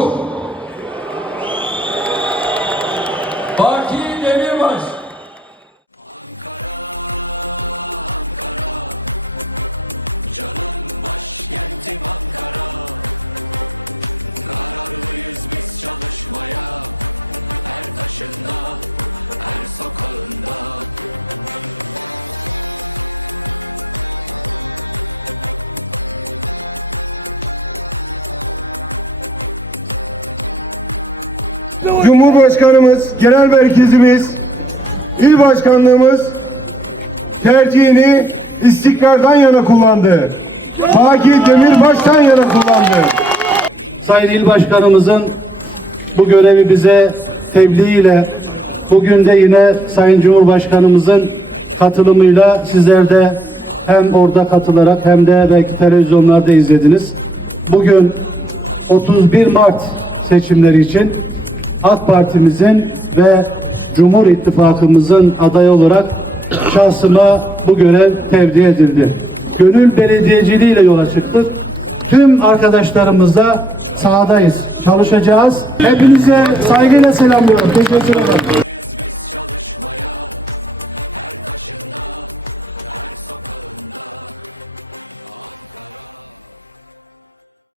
şu. Baki Demirbaş. Cumhurbaşkanımız, genel merkezimiz, il başkanlığımız tercihini istikrardan yana kullandı. Baki Demirbaş'tan yana kullandı. Sayın İl Başkanımızın bu görevi bize tebliğiyle bugün de yine Sayın Cumhurbaşkanımızın katılımıyla sizler de hem orada katılarak hem de belki televizyonlarda izlediniz. Bugün 31 Mart seçimleri için AK Parti'mizin ve Cumhur İttifakımızın adayı olarak şahsıma bu görev tevdi edildi. Gönül belediyeciliğiyle yola çıktık. Tüm arkadaşlarımızla sahadayız. Çalışacağız. Hepinize saygıyla selamlıyorum. Teşekkür ederim.